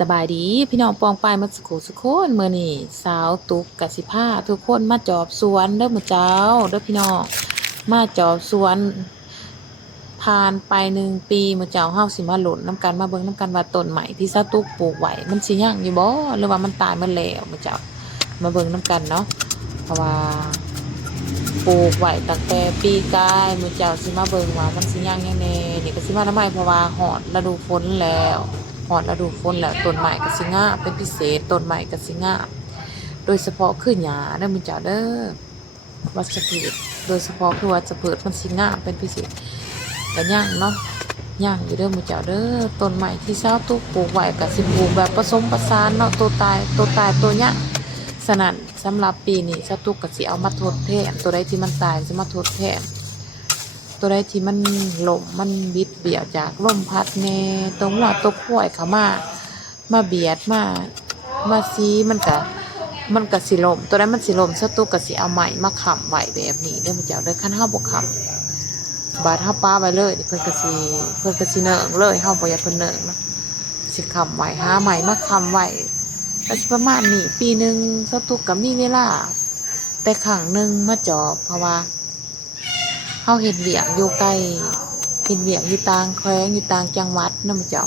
สบายดีพี่น้องปองปายมาสุโคนเมื่อนี่สาวตุกกสิภาทุกคนมาจอบสวนเด้อมื้อเจ้าเด้อพี่น้องมาจอบสวนผ่านไป1 ปีมื้อเจ้าเฮาสิมาหลุ้นน้ำกันมาเบิ่งน้ำกันว่าต้นใหม่ที่สาวตุกปลูกไว้มันสิยังอยู่บ่หรือว่ามันตายหมดแล้วมื้อเจ้ามาเบิ่งน้ำกันเนาะเพราะว่าปลูกไว้ตั้งแต่ปีกายมื้อเจ้าสิมาเบิ่งว่ามันสิยังแน่นี่ก็สิมาทำไมเพราะว่าฮอดฤดูฝนแล้วฮอดฤดูฝนแล้วต้นไม้ก็สิงามเป็นพิเศษต้นไม้ก็สิงามโดยเฉพาะคือหญ้าเด้อมื้อเจ้าเด้อวัชพืชโดยเฉพาะคือวัชพืชมันสิงามเป็นพิเศษก็ยังเนาะยังอยู่เด้อมื้อเจ้าเด้อต้นไม้ที่ชาวตุกปลูกไว้ก็สิปลูกแบบผสมผสานเนาะตัวตายตัวยังฉะนั้นสำหรับปีนี้ชาวตุกก็สิเอามาทดแทนตัวใดที่มันตายสิมาทดแทนตัวใดที่มันล่มมันบิดเบี้ยวจากลมพัดแน่ตัวหัวตัวข้อยเข้ามาเบียดมาซีมันก็สิล่มตัวนั้นมันสิล่มชาวตุกก็สิเอาไม้มาค้ำไว้แบบนี้เด้อมื้อเจ้าเด้อคันเฮาบ่ค้ำบาดเฮาป้าไว้เลยเพิ่นก็สิเนิ่งเลยเฮาบ่อยากเพิ่นเนิ่งเนาะสิค้ำไว้หาไม้มาค้ำไว้ก็สิประมาณนี้ปีหนึงชาวตุกก็มีเวลาแต่ครั้งหนึงมาจอบเพราะว่าเฮาเฮ็ดเวียกอยู่ใกล้เฮ็ดเวียกอยู่ต่างแขวงอยู่ต่างจังหวัดเนาะมื้อเจ้า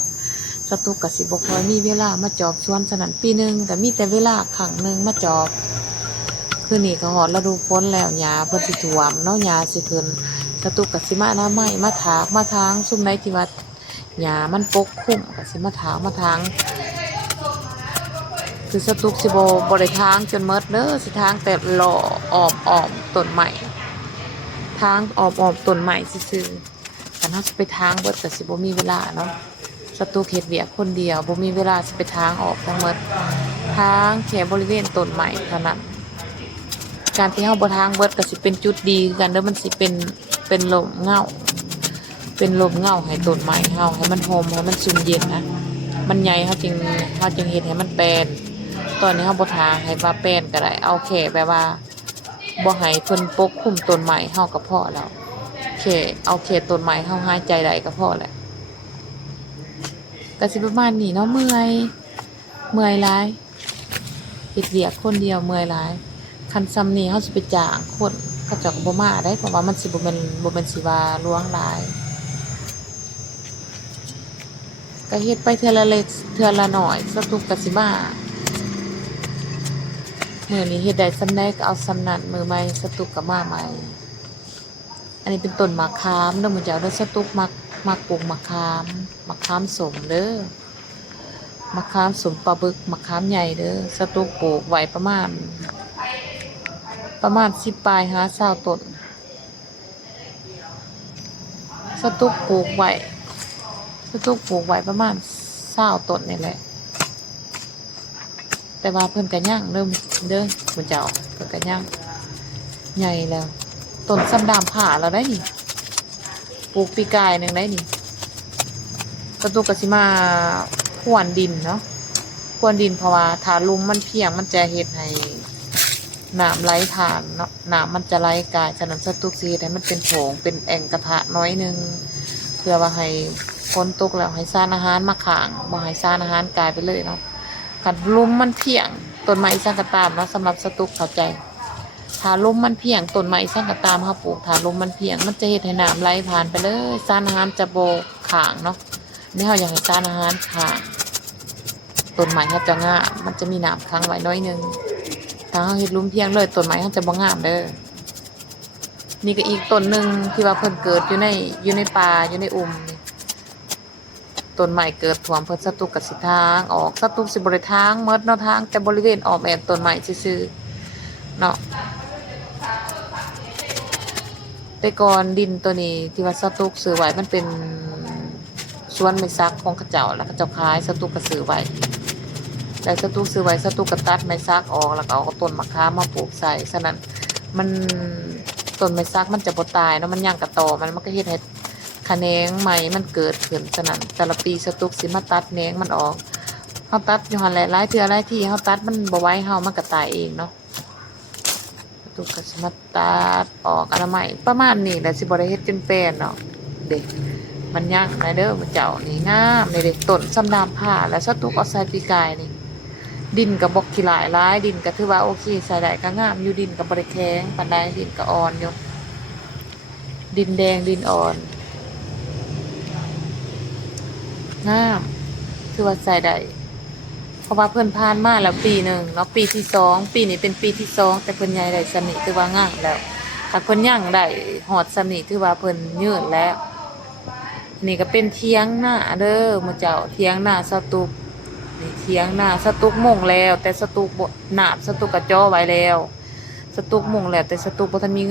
ชาวตุกก็สิบ่ค่อยมีเวลามาจอบสวนฉะนั้นปีหนึงก็มีแต่เวลาครั้งหนึงมาจอบคือนี่ก็ฮอดฤดูฝนแล้วหญ้าเพิ่นสิท่วมเนาะหญ้าสิขึ้นชาวตุกก็สิมาหน้าไม้มาถากมาทางซุมใดที่ว่าหญ้ามันปกคลุมก็สิมาถากมาทางคือชาวตุกสิบ่ได้ทางจนหมดเด้อสิทางแต่เลาะอ้อมต้นไม้ทางอ้อมต้นไม้ซื่อๆคันเฮาสิไปทางเบิดก็สิบ่มีเวลาเนาะชาวตุกเฮ็ดเวียกคนเดียวบ่มีเวลาสิไปทางออกทั้งหมดทางแค่บริเวณต้นไม้เท่านั้นการที่เฮาบ่ทางเบิดก็สิเป็นจุดดีคือกันเด้อมันสิเป็นลมเงาเป็นลมเงาให้ต้นไม้เฮาให้มันโฮมให้มันชุ่มเย็นนะมันใหญ่เฮาจึงเฮ็ดให้มันแปลนตอนนี้เฮาบ่ทางให้ว่าแปลนก็ได้เอาแค่แบบว่าบ่ให้เพิ่นปกคลุมต้นไม้เฮาก็พอแล้วแค่เอาแค่ต้นไม้เฮาหายใจได้ก็พอแล้วก็สิประมาณนี้เนาะเมื่อยหลายเฮ็ดเวียกคนเดียวเมื่อยหลายคันซำนี้เฮาสิไปจ้างคนเขาเจ้าก็บ่มาได้เพราะว่ามันสิบ่แม่นสิว่าหลวงหลายก็เฮ็ดไปเทื่อละเล็กเทื่อละน้อยสตุกก็สิมามื้อนี้เฮ็ดได้ส่ำใดก็เอาส่ำนั้นมื้อใหม่สตุกก็มาใหม่อันนี้เป็นต้นมะขามเด้อมื้อเจ้าเด้อสตุกมักปลูกมะขามส้มเด้อมะขามส้มปลาบึกมะขามใหญ่เด้อสตุกปลูกไว้ประมาณ10ปลายหา20ต้นสตุกปลูกไว้ประมาณ20ต้นนี่แหละแต่ว่าเพิ่นก็ยังเด้อมื้อเจ้าเพิ่นก็ยังใหญ่แล้วต้นซ้ำดามผ่าแล้วได้นี่ปลูกปีกายหนึงได้นี่สตุกก็สิมาพรวนดินเนาะพรวนดินเพราะว่าถ้าหลุมมันเพียงมันจะเฮ็ดให้น้ำไหลผ่านเนาะน้ำมันจะไหลกายฉะนั้นสตุกสิเฮ็ดให้มันเป็นโถงเป็นแอ่งกระทะน้อยนึงเพื่อว่าให้ฝนตกแล้วให้สารอาหารมาขังบ่ให้สารอาหารกลายไปเลยเนาะคันหลุมมันเพียงต้นไม้สังกะตามเนาะสำหรับสตุกเข้าใจถ้าลมมันเพียงต้นไม้สังกะตามเฮาปลูกถ้าลมมันเพียงมันจะเฮ็ดให้น้ำไหลผ่านไปเลยสารอาหารจะบ่ขังเนาะนี่เฮาอยากให้สารอาหารขังต้นไม้เฮาจะงามมันจะมีน้ำขังไว้น้อยนึงถ้าเฮาเฮ็ดหลุมเพียงเลยต้นไม้เฮาจะบ่งามเด้อนี่ก็อีกต้นนึงที่ว่าเพิ่นเกิดอยู่ในป่าอยู่ในอุ้มต้นไม้เกิดท่วมเพิ่นสตุกก็สิทางออกสตุกสิบ่ได้ทางหมดเนาะทางแต่บริเวณอ้อมแอมต้นไม้ซื่อๆเนาะแต่ก่อนดินตัวนี้ที่ว่าสตุกซื้อไว้มันเป็นสวนไม้สักของเขาเจ้าแล้วเขาเจ้าขายสตุกก็ซื้อไว้แต่สตุกซื้อไว้สตุกก็ตัดไม้สักออกแล้วก็เอาต้นมะขามมาปลูกใส่ฉะนั้นมันต้นไม้สักมันจะบ่ตายเนาะมันยังกระตอมันก็เฮ็ดให้ขะแหนงใหม่มันเกิดขึ้นฉะนั้นแต่ละปีสตุกสิมาตัดแหนงมันออกเฮาตัดอยู่หั่นแหละหลายเทื่อหลายที่เฮาตัดมันบ่ไหวเฮามันก็ตายเองเนาะสตุกก็สิมาตัดออกอนามัยประมาณนี้แหละสิบ่ได้เฮ็ดจนแปลนเนาะเด้ มันยังนะเด้อมื้อเจ้านี่งามเลยเด้ต้นสำนามผ้าและสตุกเอาใส่ปีกายนี่ดินก็บ่ขี้หลายหลายดินก็ถือว่าโอเคใส่ได้ก็งามอยู่ดินก็บ่ได้แข็งปานใดดินก็อ่อนอยู่ดินแดงดินอ่อนงามถือว่าใส่ได้เพราะว่าเพิ่นผ่านมาแล้วปีหนึ่งเนาะปีที่สองปีนี้เป็นปีที่สองแต่เพิ่นใหญ่ได้ส่ำนี้ถือว่างามแล้วถ้าเพิ่นยังได้ฮอดส่ำนี้ถือว่าเพิ่นยืนแล้วนี่ก็เป็นเถียงนาเด้อมื้อเจ้าเถียงนาสตุกนี่เถียงนาสตุกมุ่งแล้วแต่สตุกบ่น้ำสตุกก็จ่อไว้แล้วสตุกมุ่งแล้วแต่สตุกบ่ทันมี